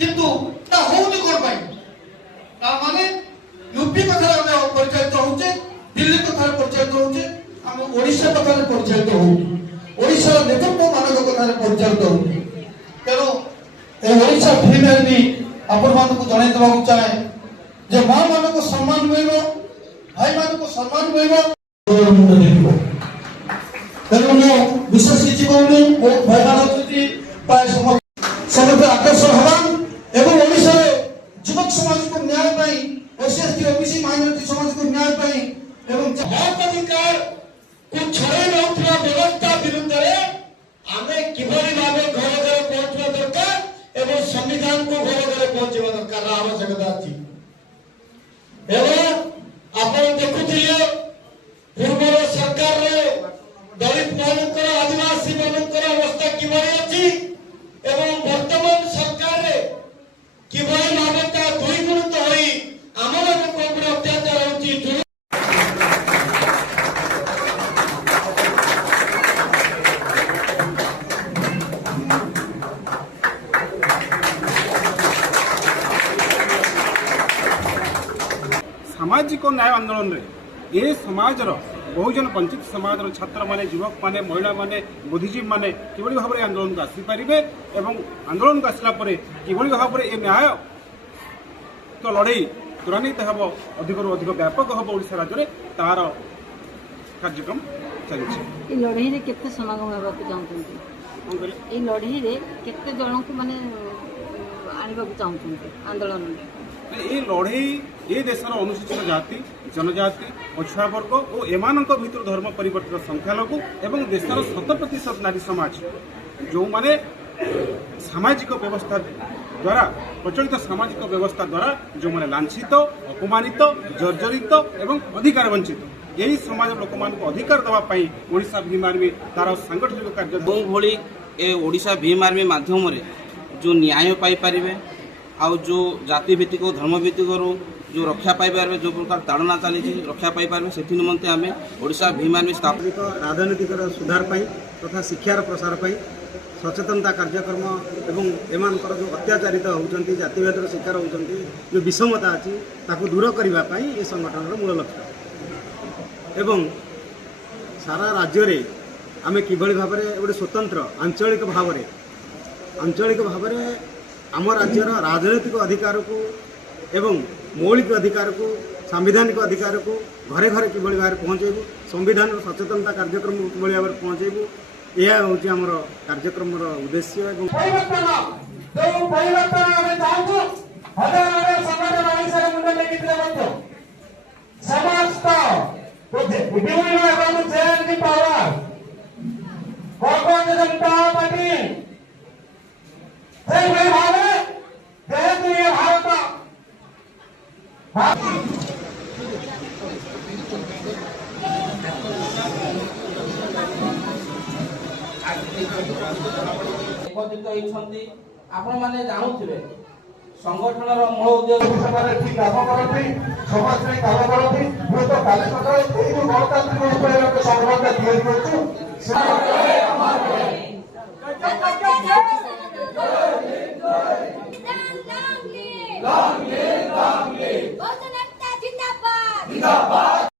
কিন্তু তা হউনি কোন পাই তার মানে यूपी कथा परिचालित होचे दिल्ली कथा परिचालित होचे हम ओडिशा कथा परिचालित हो ओडिशा नेतृत्व मानक कथा परिचालित हो तेणु ए ओडिशा भीम आर्मी आपण मान को जणाई देबा चाहे जे मां मान को सम्मान मिलबो भाई मान को सम्मान मिलबो तेणु मो विशेष किछि कहूनी बहुत भाई मान अछती प्राय समस्त आकर्षण हवा एवं ओडिशा युवक समाज को न्याय पाई एसएसटी ओबीसी माइनॉरिटी समाज को न्याय पाई एवं हक अधिकार को छड़े नउथला व्यवस्था विरुद्ध रे आमे किभली भाबे घर घर पहुंचवा दरकार एवं संविधान को घर घर पहुंचवा दरकार आवश्यकता अछि एवं आपण देखुथिले पूर्व सरकार रे दलित मानकर आदिवासी मानकर अवस्था किभली अछि एवं वर्तमान सरकार रे किभली भाबे ता दुई गुणित होई आमर को अत्याचार होची सामाजिक न्याय आंदोलन रे ए समाजर बहुजन वंचित समाजर छात्र माने युवक माने महिला माने बुद्धिजीवी माने किभली भाव में आंदोलन को आसी पारिबे एवं आंदोलन को आसला परे किभली भाव में ए न्याय तो लड़ाई त्वरान्वित हम अधिक अधिक व्यापक हम ओडिशा राज्य में तार कार्यक्रम चलती लड़ाई केते समागम होगा चाहते लड़ाई केते जन को माने आने चाहते आंदोलन ये लड़ाई ये देशर अनुसूचित जाति जनजाति पछुआ वर्ग और एमान भर धर्म परिवर्तित संख्यालघु एवं देशर 100% नारी समाज जो माने सामाजिक व्यवस्था द्वारा प्रचलित सामाजिक व्यवस्था द्वारा जो माने लांछित अपमानित जर्जरित एवं अधिकार वंचित यही समाज लोक मान अधिकार देवाई ओडिशा भीम आर्मी तार सांगठनिक कार्य भली ए ओडिशा भीम आर्मी माध्यम जो न्याय पाई पारिबे आउ जो जाति भित्तिक धर्म भित्तिक जो रक्षा पाई पारे जो प्रकार ताड़ना चली रक्षा पाई पारे से निमंते आम ओडिशा भीम आर्मी स्थापित राजनीतिक सुधार पाई तथा शिक्षार प्रसार पाई सचेतनता कार्यक्रम एवं एमानकर जो अत्याचारित होती जातिभेदर शिकार होती जो विषमता अच्छी ताकू दूर करने ये संगठन मूल लक्ष्य एवं सारा राज्य में आम किभली भाव में गोटे स्वतंत्र आंचलिक भाव में आम राज्यर राजनैतिक अधिकार को एवं मौलिक अधिकार को सांविधानिक अधिकार को घरे घरे किभली भाव पहुँचेबू संविधान सचेतनता कार्यक्रम किभली भाव पहुँचेबू यह हूँ आम कार्यक्रम उद्देश्य एकत्रित होती आपण मैंने जानूे संगठन मूल उद्देश्य काम करती समाज में काम करती गणतांत्रिक